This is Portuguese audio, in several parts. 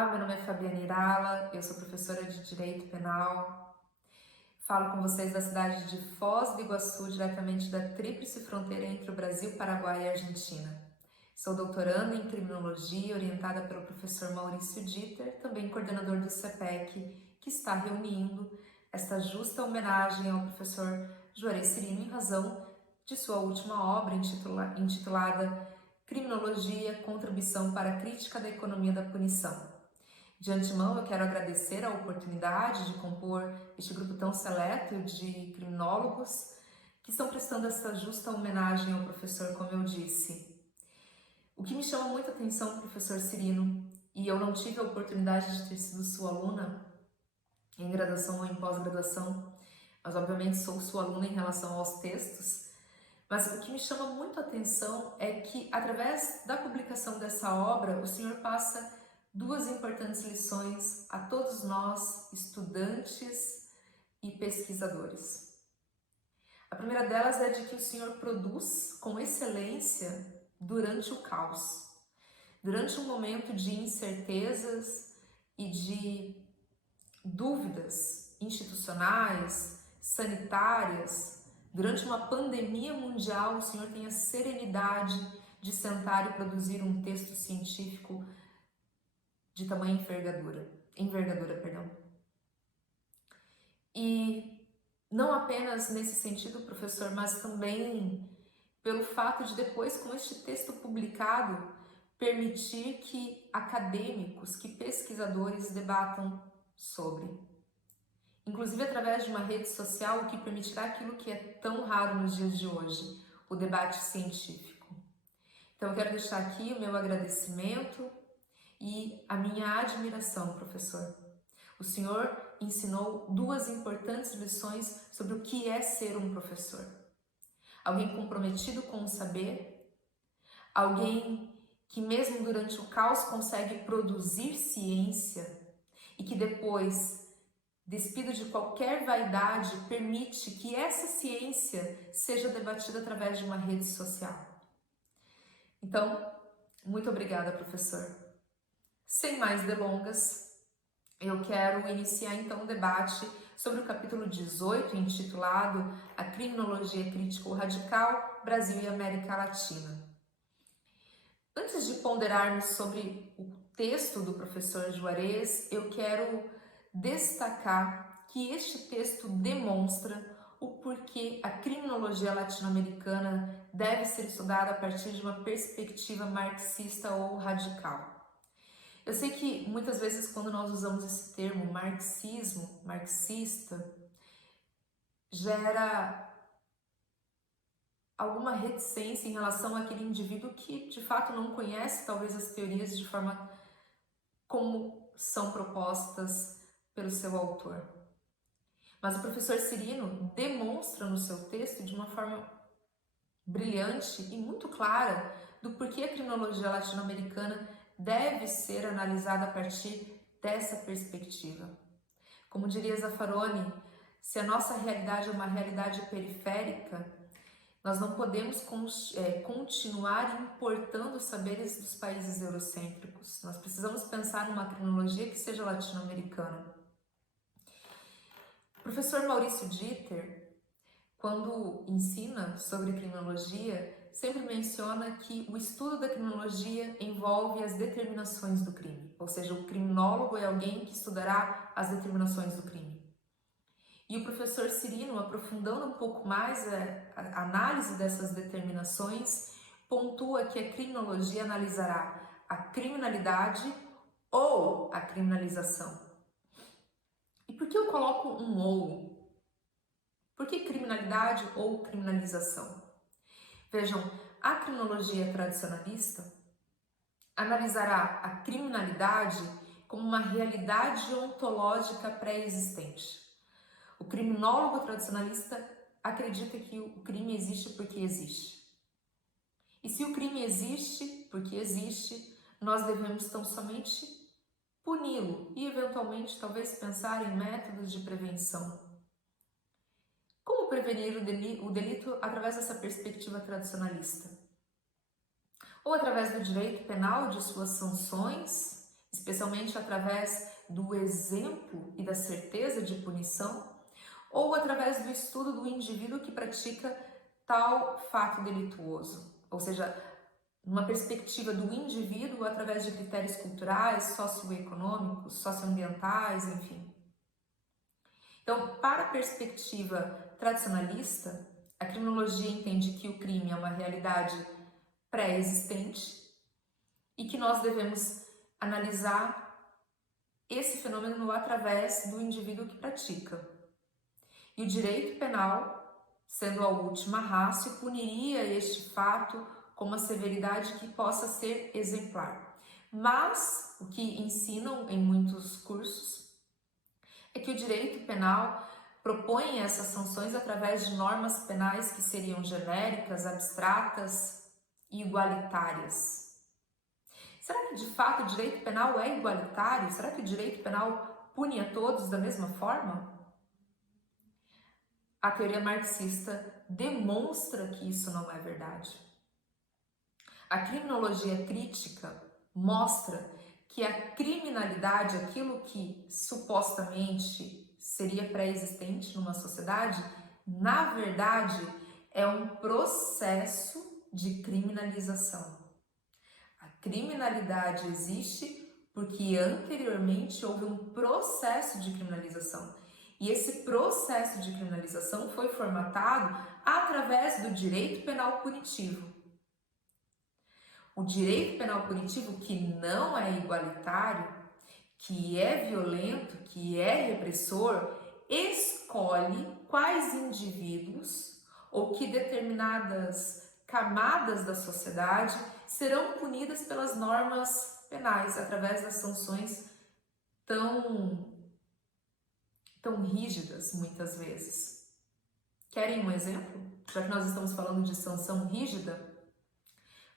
Olá, meu nome é Fabiana Irala, eu sou professora de Direito Penal. Falo com vocês da cidade de Foz do Iguaçu, diretamente da tríplice fronteira entre o Brasil, Paraguai e Argentina. Sou doutoranda em Criminologia, orientada pelo professor Maurício Dieter, também coordenador do CEPEC, que está reunindo esta justa homenagem ao professor Juarez Cirino em razão de sua última obra intitulada Criminologia, Contribuição para a Crítica da Economia da Punição. De antemão, eu quero agradecer a oportunidade de compor este grupo tão seleto de criminólogos que estão prestando essa justa homenagem ao professor, como eu disse. O que me chama muita atenção, professor Cirino, e eu não tive a oportunidade de ter sido sua aluna em graduação ou em pós-graduação, mas obviamente sou sua aluna em relação aos textos. Mas o que me chama muito a atenção é que, através da publicação dessa obra, o senhor passa duas importantes lições a todos nós, estudantes e pesquisadores. A primeira delas é de que o senhor produz com excelência durante o caos, durante um momento de incertezas e de dúvidas institucionais, sanitárias. Durante uma pandemia mundial, o senhor tem a serenidade de sentar e produzir um texto científico de tamanha envergadura. E não apenas nesse sentido, professor, mas também pelo fato de depois, com este texto publicado, permitir que acadêmicos, que pesquisadores debatam sobre. Inclusive através de uma rede social, o que permitirá aquilo que é tão raro nos dias de hoje, o debate científico. Então eu quero deixar aqui o meu agradecimento e a minha admiração, professor. O senhor ensinou duas importantes lições sobre o que é ser um professor. Alguém comprometido com o saber, alguém que mesmo durante o caos consegue produzir ciência e que depois, despido de qualquer vaidade, permite que essa ciência seja debatida através de uma rede social. Então, muito obrigada, professor. Sem mais delongas, eu quero iniciar então o debate sobre o capítulo 18, intitulado A Criminologia Crítico-Radical, Brasil e América Latina. Antes de ponderarmos sobre o texto do professor Juarez, eu quero destacar que este texto demonstra o porquê a criminologia latino-americana deve ser estudada a partir de uma perspectiva marxista ou radical. Eu sei que muitas vezes quando nós usamos esse termo marxismo, marxista, gera alguma reticência em relação àquele indivíduo que de fato não conhece talvez as teorias de forma como são propostas pelo seu autor. Mas o professor Cirino demonstra no seu texto de uma forma brilhante e muito clara do porquê a criminologia latino-americana deve ser analisada a partir dessa perspectiva. Como diria Zaffaroni, se a nossa realidade é uma realidade periférica, nós não podemos continuar importando saberes dos países eurocêntricos. Nós precisamos pensar numa criminologia que seja latino-americana. O professor Maurício Dieter, quando ensina sobre criminologia, sempre menciona que o estudo da criminologia envolve as determinações do crime, ou seja, o criminólogo é alguém que estudará as determinações do crime. E o professor Cirino, aprofundando um pouco mais a análise dessas determinações, pontua que a criminologia analisará a criminalidade ou a criminalização. E por que eu coloco um ou? Por que criminalidade ou criminalização? Vejam, a criminologia tradicionalista analisará a criminalidade como uma realidade ontológica pré-existente. O criminólogo tradicionalista acredita que o crime existe porque existe. E se o crime existe porque existe, nós devemos tão somente puni-lo e, eventualmente, talvez pensar em métodos de prevenção. Como prevenir o delito através dessa perspectiva tradicionalista? Ou através do direito penal de suas sanções especialmente através do exemplo e da certeza de punição, ou através do estudo do indivíduo que pratica tal fato delituoso, ou seja, numa perspectiva do indivíduo através de critérios culturais, socioeconômicos, socioambientais, enfim. Então, para a perspectiva tradicionalista, a criminologia entende que o crime é uma realidade pré-existente e que nós devemos analisar esse fenômeno através do indivíduo que pratica. E o direito penal, sendo a última ratio, puniria este fato com uma severidade que possa ser exemplar. Mas o que ensinam em muitos cursos é que o direito penal propõe essas sanções através de normas penais que seriam genéricas, abstratas e igualitárias. Será que de fato o direito penal é igualitário? Será que o direito penal pune a todos da mesma forma? A teoria marxista demonstra que isso não é verdade. A criminologia crítica mostra que a criminalidade, aquilo que supostamente seria pré-existente numa sociedade, na verdade é um processo de criminalização. A criminalidade existe porque anteriormente houve um processo de criminalização. E esse processo de criminalização foi formatado através do direito penal punitivo. O direito penal punitivo, que não é igualitário, que é violento, que é repressor, escolhe quais indivíduos ou que determinadas camadas da sociedade serão punidas pelas normas penais através das sanções tão rígidas, muitas vezes. Querem um exemplo? Já que nós estamos falando de sanção rígida,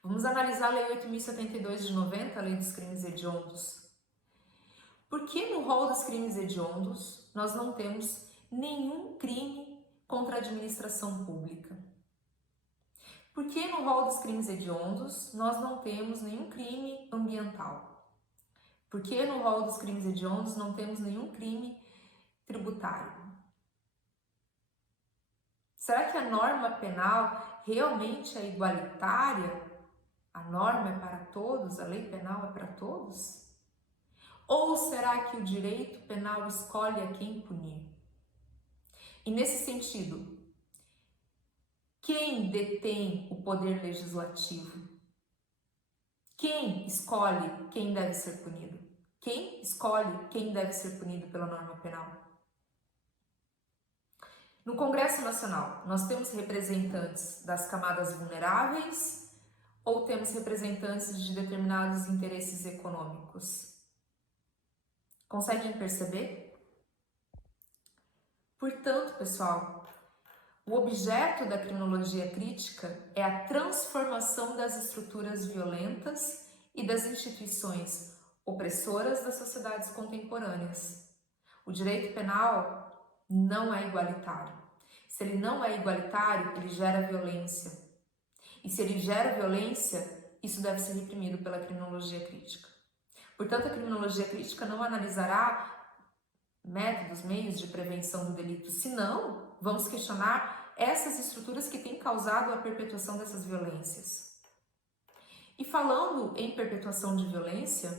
vamos analisar a Lei 8.072 de 90, a Lei dos Crimes Hediondos. Por que no rol dos crimes hediondos nós não temos nenhum crime contra a administração pública? Por que no rol dos crimes hediondos nós não temos nenhum crime ambiental? Por que no rol dos crimes hediondos não temos nenhum crime tributário? Será que a norma penal realmente é igualitária? A norma é para todos? A lei penal é para todos? Ou será que o direito penal escolhe a quem punir? E nesse sentido, quem detém o poder legislativo? Quem escolhe quem deve ser punido? Quem escolhe quem deve ser punido pela norma penal? No Congresso Nacional, nós temos representantes das camadas vulneráveis ou temos representantes de determinados interesses econômicos? Conseguem perceber? Portanto, pessoal, o objeto da criminologia crítica é a transformação das estruturas violentas e das instituições opressoras das sociedades contemporâneas. O direito penal não é igualitário. Se ele não é igualitário, ele gera violência. E se ele gera violência, isso deve ser reprimido pela criminologia crítica. Portanto, a criminologia crítica não analisará métodos, meios de prevenção do delito, senão vamos questionar essas estruturas que têm causado a perpetuação dessas violências. E falando em perpetuação de violência,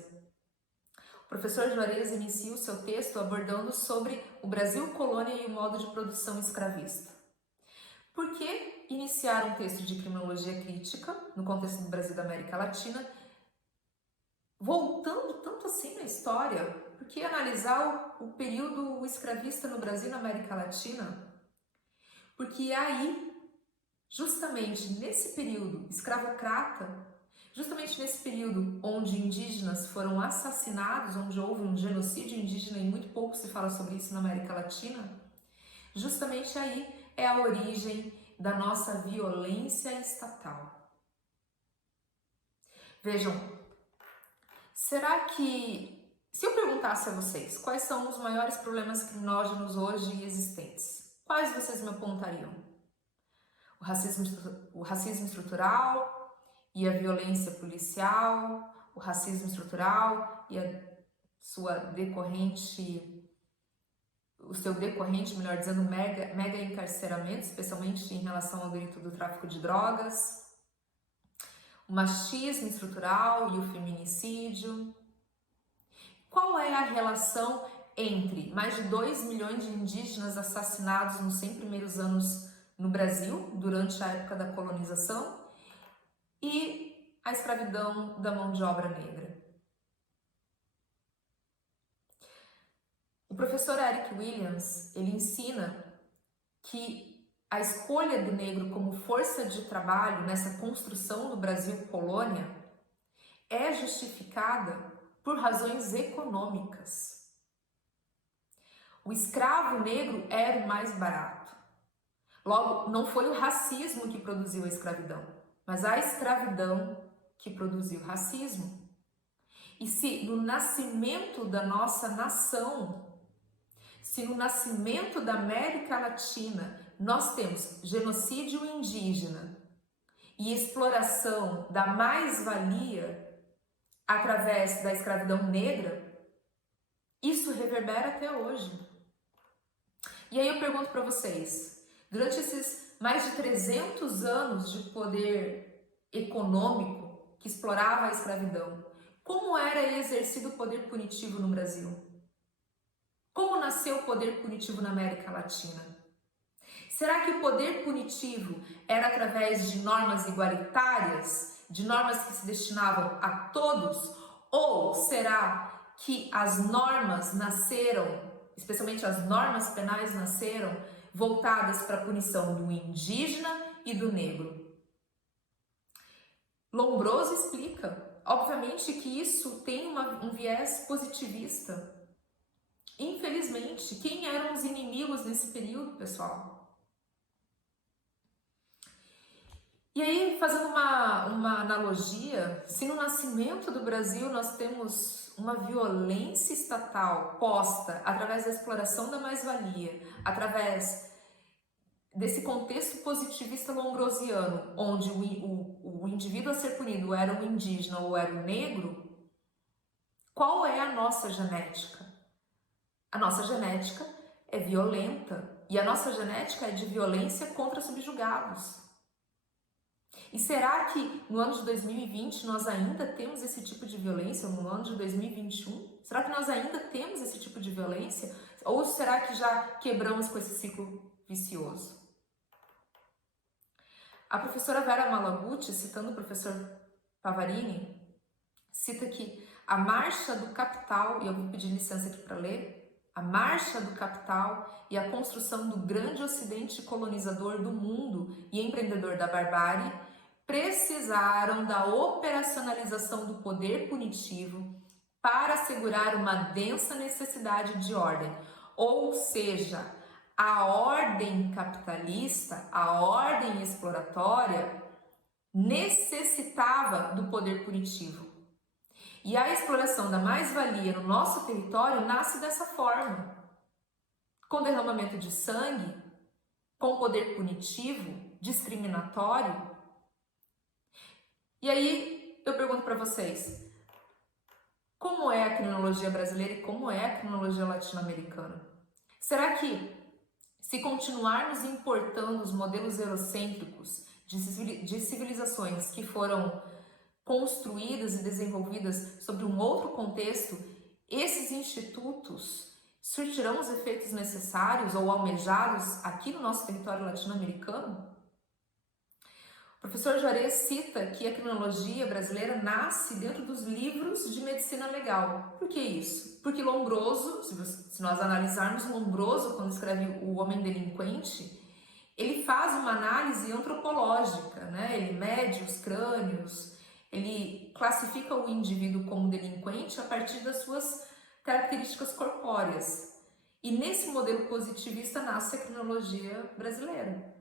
o professor Juarez inicia o seu texto abordando sobre o Brasil colônia e o modo de produção escravista. Por que iniciar um texto de criminologia crítica no contexto do Brasil e da América Latina, voltando tanto assim na história? Por que analisar o período escravista no Brasil e na América Latina? Porque aí, justamente nesse período escravocrata, justamente nesse período onde indígenas foram assassinados, onde houve um genocídio indígena e muito pouco se fala sobre isso na América Latina, justamente aí é a origem da nossa violência estatal. Vejam, será que, se eu perguntasse a vocês quais são os maiores problemas criminógenos hoje existentes, quais vocês me apontariam? O racismo estrutural e a violência policial, o racismo estrutural e o seu decorrente, melhor dizendo, mega encarceramento, especialmente em relação ao delito do tráfico de drogas, o machismo estrutural e o feminicídio. Qual é a relação entre mais de 2 milhões de indígenas assassinados nos 100 primeiros anos no Brasil, durante a época da colonização, e a escravidão da mão de obra negra? O professor Eric Williams, ele ensina que a escolha do negro como força de trabalho nessa construção do Brasil colônia é justificada por razões econômicas. O escravo negro era o mais barato. Logo, não foi o racismo que produziu a escravidão, mas a escravidão que produziu o racismo. E se no nascimento da nossa nação, se no nascimento da América Latina nós temos genocídio indígena e exploração da mais-valia através da escravidão negra, isso reverbera até hoje. E aí eu pergunto para vocês, durante esses mais de 300 anos de poder econômico que explorava a escravidão, como era exercido o poder punitivo no Brasil? Como nasceu o poder punitivo na América Latina? Será que o poder punitivo era através de normas igualitárias, de normas que se destinavam a todos? Ou será que as normas nasceram, especialmente as normas penais nasceram, voltadas para a punição do indígena e do negro? Lombroso explica, obviamente, que isso tem um viés positivista. Infelizmente, quem eram os inimigos nesse período, pessoal? E aí, fazendo uma analogia, se no nascimento do Brasil nós temos uma violência estatal posta através da exploração da mais-valia, através desse contexto positivista lombrosiano, onde o indivíduo a ser punido era o indígena ou era o negro, qual é a nossa genética? A nossa genética é violenta e a nossa genética é de violência contra subjugados. E será que no ano de 2020 nós ainda temos esse tipo de violência, ou no ano de 2021? Será que nós ainda temos esse tipo de violência? Ou será que já quebramos com esse ciclo vicioso? A professora Vera Malaguti, citando o professor Pavarini, cita que a marcha do capital, e eu vou pedir licença aqui para ler, a marcha do capital e a construção do grande ocidente colonizador do mundo e empreendedor da barbárie precisaram da operacionalização do poder punitivo para assegurar uma densa necessidade de ordem, ou seja, a ordem capitalista, a ordem exploratória necessitava do poder punitivo. E a exploração da mais-valia no nosso território nasce dessa forma, com derramamento de sangue, com poder punitivo, discriminatório. E aí eu pergunto para vocês, como é a criminologia brasileira e como é a criminologia latino-americana? Será que, se continuarmos importando os modelos eurocêntricos de civilizações que foram construídas e desenvolvidas sobre um outro contexto, esses institutos surtirão os efeitos necessários ou almejados aqui no nosso território latino-americano? O professor Juarez cita que a criminologia brasileira nasce dentro dos livros de medicina legal. Por que isso? Porque Lombroso, se nós analisarmos Lombroso quando escreve O Homem Delinquente, ele faz uma análise antropológica, né? Ele mede os crânios, ele classifica o indivíduo como delinquente a partir das suas características corpóreas. E nesse modelo positivista nasce a criminologia brasileira.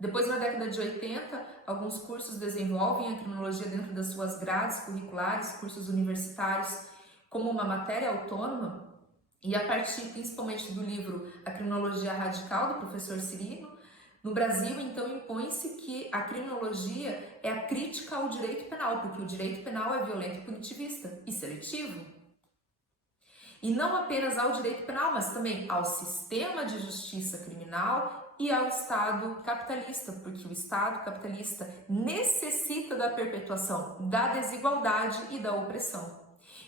Depois, na década de 80, alguns cursos desenvolvem a criminologia dentro das suas grades curriculares, cursos universitários, como uma matéria autônoma. E a partir principalmente do livro A Criminologia Radical, do professor Cirino, No Brasil, então, impõe-se que a criminologia é a crítica ao direito penal, porque o direito penal é violento, punitivista e seletivo. E não apenas ao direito penal, mas também ao sistema de justiça criminal e ao Estado capitalista, porque o Estado capitalista necessita da perpetuação da desigualdade e da opressão.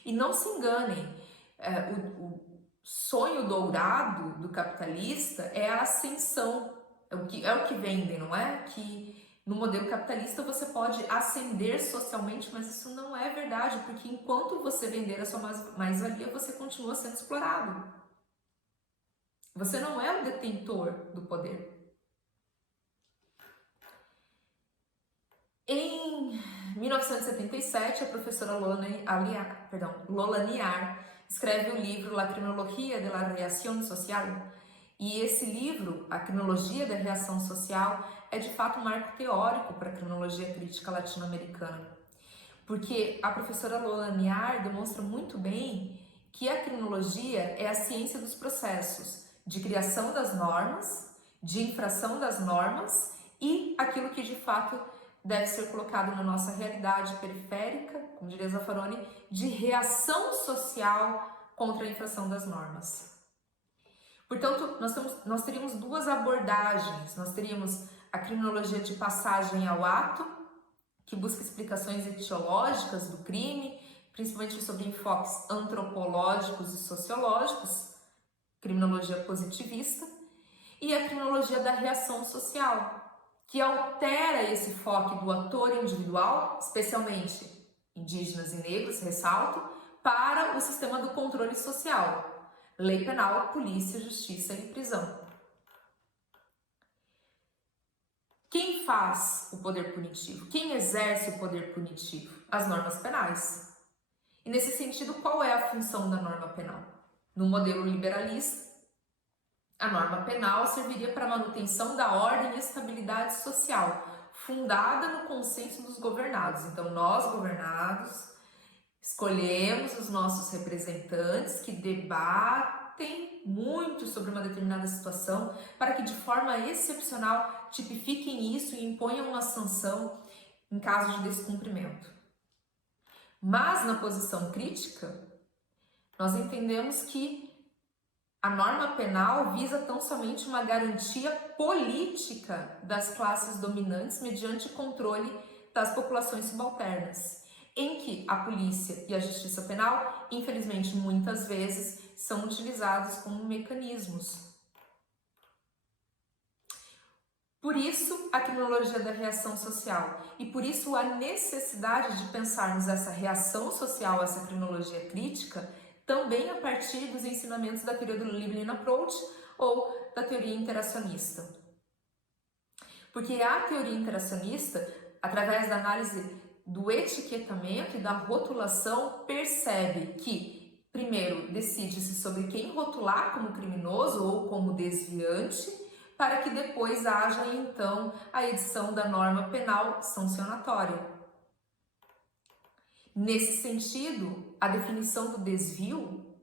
E não se enganem, o sonho dourado do capitalista é a ascensão, é o que vendem, não é? Que no modelo capitalista você pode ascender socialmente, mas isso não é verdade, porque enquanto você vender a sua mais-valia, você continua sendo explorado. Você não é o detentor do poder. Em 1977, a professora Lola Niar escreve o livro La Criminologia de la Reación Social, e esse livro, A Criminologia da Reação Social, é de fato um marco teórico para a criminologia crítica latino-americana, porque a professora Lola Niar demonstra muito bem que a criminologia é a ciência dos processos de criação das normas, de infração das normas e aquilo que de fato deve ser colocado na nossa realidade periférica, como diria Zaffaroni, de reação social contra a infração das normas. Portanto, nós teríamos duas abordagens. Nós teríamos a criminologia de passagem ao ato, que busca explicações etiológicas do crime, principalmente sobre enfoques antropológicos e sociológicos, criminologia positivista, e a criminologia da reação social, que altera esse foco do ator individual, especialmente indígenas e negros, ressalto, para o sistema do controle social. Lei penal, polícia, justiça e prisão. Quem faz o poder punitivo? Quem exerce o poder punitivo? As normas penais. E nesse sentido, qual é a função da norma penal? No modelo liberalista, a norma penal serviria para a manutenção da ordem e estabilidade social, fundada no consenso dos governados. Então, nós, governados, escolhemos os nossos representantes que debatem muito sobre uma determinada situação para que de forma excepcional tipifiquem isso e imponham uma sanção em caso de descumprimento. Mas na posição crítica, nós entendemos que a norma penal visa tão somente uma garantia política das classes dominantes mediante controle das populações subalternas, em que a polícia e a justiça penal, infelizmente, muitas vezes, são utilizados como mecanismos. Por isso, a criminologia da reação social e por isso a necessidade de pensarmos essa reação social, essa criminologia crítica, também a partir dos ensinamentos da teoria do Liebling Approach ou da teoria interacionista. Porque a teoria interacionista, através da análise do etiquetamento e da rotulação, percebe que, primeiro, decide-se sobre quem rotular como criminoso ou como desviante, para que depois haja, então, a edição da norma penal sancionatória. Nesse sentido, a definição do desvio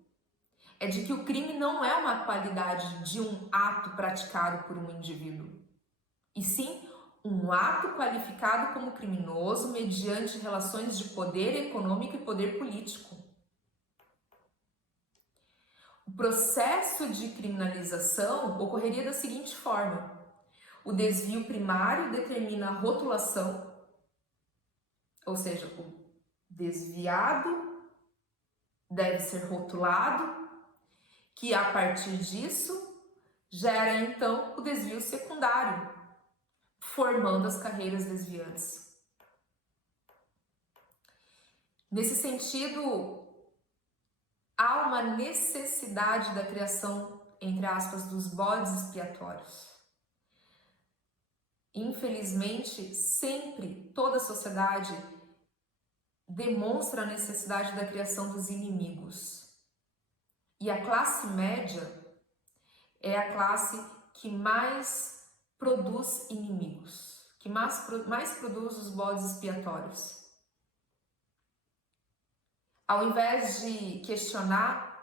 é de que o crime não é uma qualidade de um ato praticado por um indivíduo, e sim um ato qualificado como criminoso mediante relações de poder econômico e poder político. O processo de criminalização ocorreria da seguinte forma: o desvio primário determina a rotulação, ou seja, o desviado deve ser rotulado, que a partir disso gera então o desvio secundário, formando as carreiras desviantes. Nesse sentido, há uma necessidade da criação, entre aspas, dos bodes expiatórios. Infelizmente, sempre toda a sociedade demonstra a necessidade da criação dos inimigos. E a classe média é a classe que mais produz inimigos, que mais produz os bodes expiatórios. Ao invés de questionar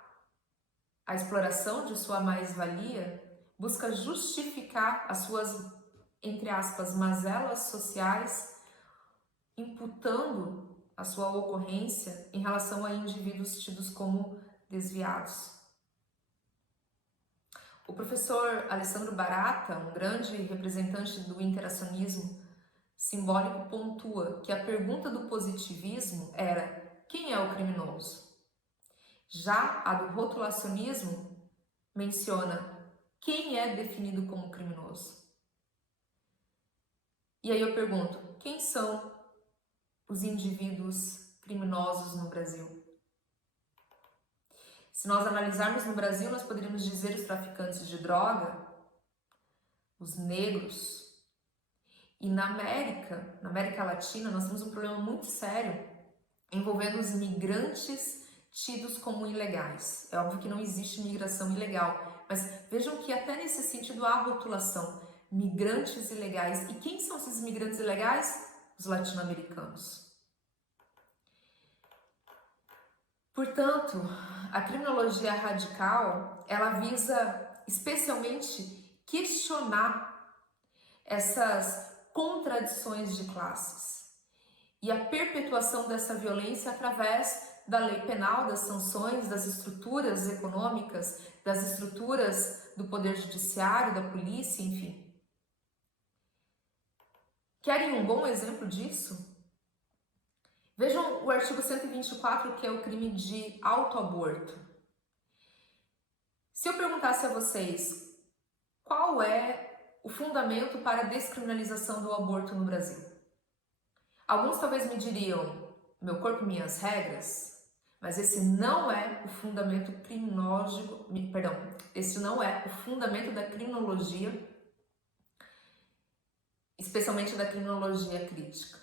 a exploração de sua mais-valia, busca justificar as suas entre aspas, mazelas sociais, imputando a sua ocorrência em relação a indivíduos tidos como desviados. O professor Alessandro Barata, um grande representante do interacionismo simbólico, pontua que a pergunta do positivismo era: quem é o criminoso? Já a do rotulacionismo menciona: quem é definido como criminoso? E aí eu pergunto: quem são os indivíduos criminosos no Brasil? Se nós analisarmos no Brasil, nós poderíamos dizer os traficantes de droga, os negros. E na América Latina, nós temos um problema muito sério envolvendo os migrantes tidos como ilegais. É óbvio que não existe migração ilegal, mas vejam que até nesse sentido há rotulação. Migrantes ilegais. E quem são esses migrantes ilegais? Os latino-americanos. Portanto, a criminologia radical, ela visa especialmente questionar essas contradições de classes e a perpetuação dessa violência através da lei penal, das sanções, das estruturas econômicas, das estruturas do poder judiciário, da polícia, enfim. Querem um bom exemplo disso? Vejam o artigo 124, que é o crime de autoaborto. Se eu perguntasse a vocês qual é o fundamento para a descriminalização do aborto no Brasil, alguns talvez me diriam: meu corpo, minhas regras. Mas esse não é o fundamento criminológico, esse não é o fundamento da criminologia, especialmente da criminologia crítica.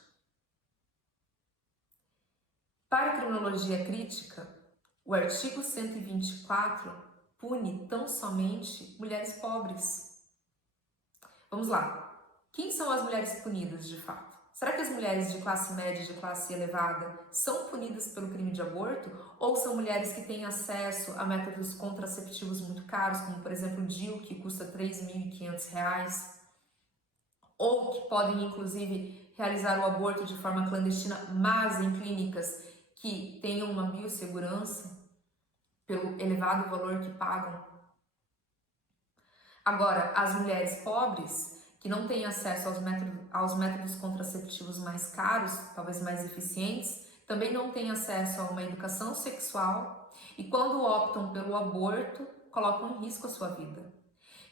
Para a criminologia crítica, o artigo 124 pune tão somente mulheres pobres. Vamos lá. Quem são as mulheres punidas de fato? Será que as mulheres de classe média e de classe elevada são punidas pelo crime de aborto? Ou são mulheres que têm acesso a métodos contraceptivos muito caros, como por exemplo o DIU, que custa R$ 3.500? Ou que podem inclusive realizar o aborto de forma clandestina, mas em clínicas que tenham uma biossegurança pelo elevado valor que pagam? Agora, as mulheres pobres, que não têm acesso aos métodos contraceptivos mais caros, talvez mais eficientes, também não têm acesso a uma educação sexual e, quando optam pelo aborto, colocam em risco a sua vida.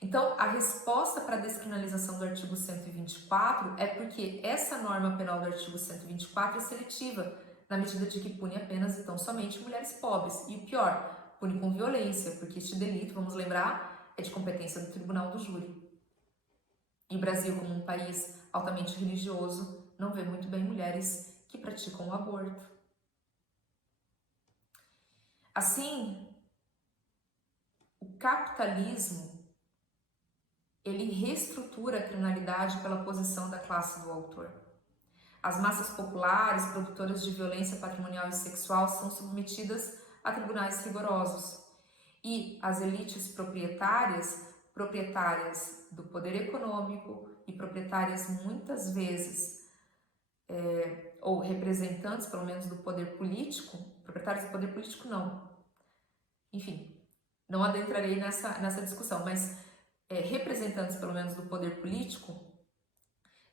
Então, a resposta para a descriminalização do artigo 124 é porque essa norma penal do artigo 124 é seletiva, na medida de que pune apenas, então, somente mulheres pobres. E o pior, pune com violência, porque este delito, vamos lembrar, é de competência do tribunal do júri. E o Brasil, como um país altamente religioso, não vê muito bem mulheres que praticam o aborto. Assim, o capitalismo, ele reestrutura a criminalidade pela posição da classe do autor. As massas populares, produtoras de violência patrimonial e sexual, são submetidas a tribunais rigorosos. E as elites proprietárias do poder econômico e proprietárias muitas vezes, ou representantes pelo menos do poder político, proprietários do poder político não, enfim, não adentrarei nessa discussão, mas representantes pelo menos do poder político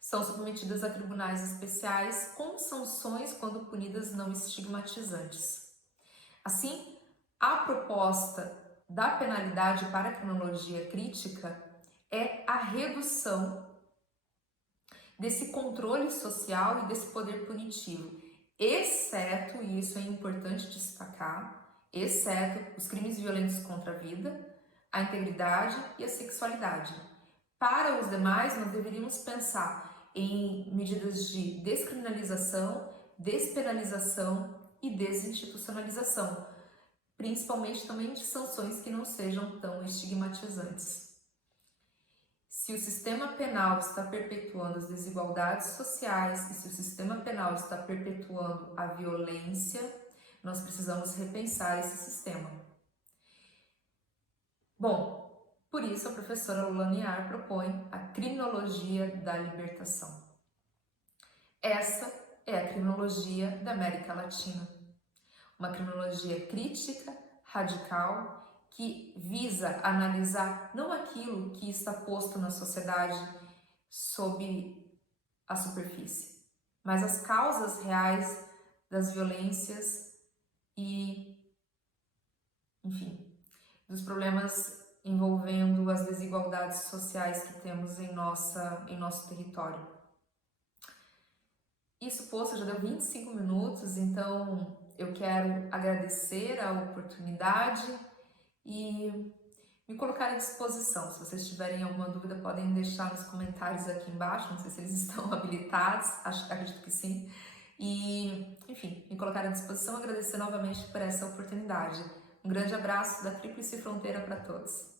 são submetidas a tribunais especiais com sanções quando punidas não estigmatizantes. Assim, a proposta da penalidade para a criminologia crítica é a redução desse controle social e desse poder punitivo, exceto, e isso é importante destacar, exceto os crimes violentos contra a vida, a integridade e a sexualidade. Para os demais, nós deveríamos pensar em medidas de descriminalização, despenalização e desinstitucionalização, principalmente também de sanções que não sejam tão estigmatizantes. Se o sistema penal está perpetuando as desigualdades sociais e se o sistema penal está perpetuando a violência, nós precisamos repensar esse sistema. Bom, Por isso, a professora Lula Niar propõe a criminologia da libertação. Essa é a criminologia da América Latina. Uma criminologia crítica, radical, que visa analisar não aquilo que está posto na sociedade sob a superfície, mas as causas reais das violências e, enfim, dos problemas envolvendo as desigualdades sociais que temos em nosso território. Isso posto, já deu 25 minutos, então eu quero agradecer a oportunidade e me colocar à disposição. Se vocês tiverem alguma dúvida, podem deixar nos comentários aqui embaixo, não sei se eles estão habilitados, acredito que sim. E, enfim, me colocar à disposição, agradecer novamente por essa oportunidade. Um grande abraço da Tríplice Fronteira para todos.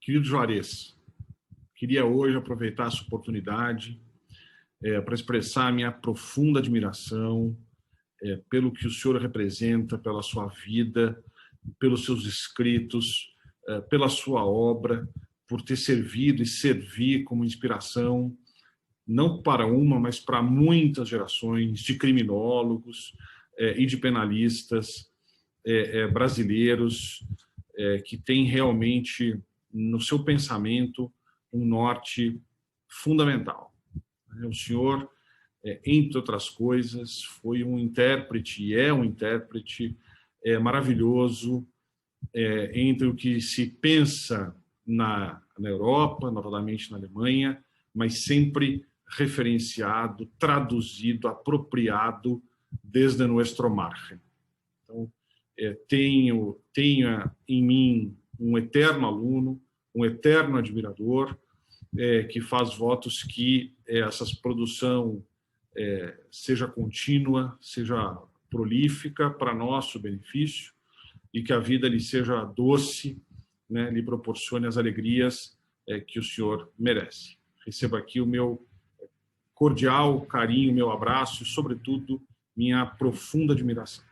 Querido Juarez, queria hoje aproveitar essa oportunidade para expressar minha profunda admiração pelo que o senhor representa, pela sua vida, pelos seus escritos, pela sua obra, por ter servido e servir como inspiração, não para uma, mas para muitas gerações de criminólogos e de penalistas brasileiros que têm realmente no seu pensamento um norte fundamental. O senhor, entre outras coisas, foi um intérprete e é um intérprete maravilhoso entre o que se pensa na Europa, notadamente na Alemanha, mas sempre referenciado, traduzido, apropriado desde nuestro margen. Então, tenho em mim um eterno aluno, um eterno admirador, que faz votos que essa produção seja contínua, seja prolífica para nosso benefício e que a vida lhe seja doce, né, lhe proporcione as alegrias que o senhor merece. Receba aqui o meu cordial carinho, meu abraço e, sobretudo, minha profunda admiração.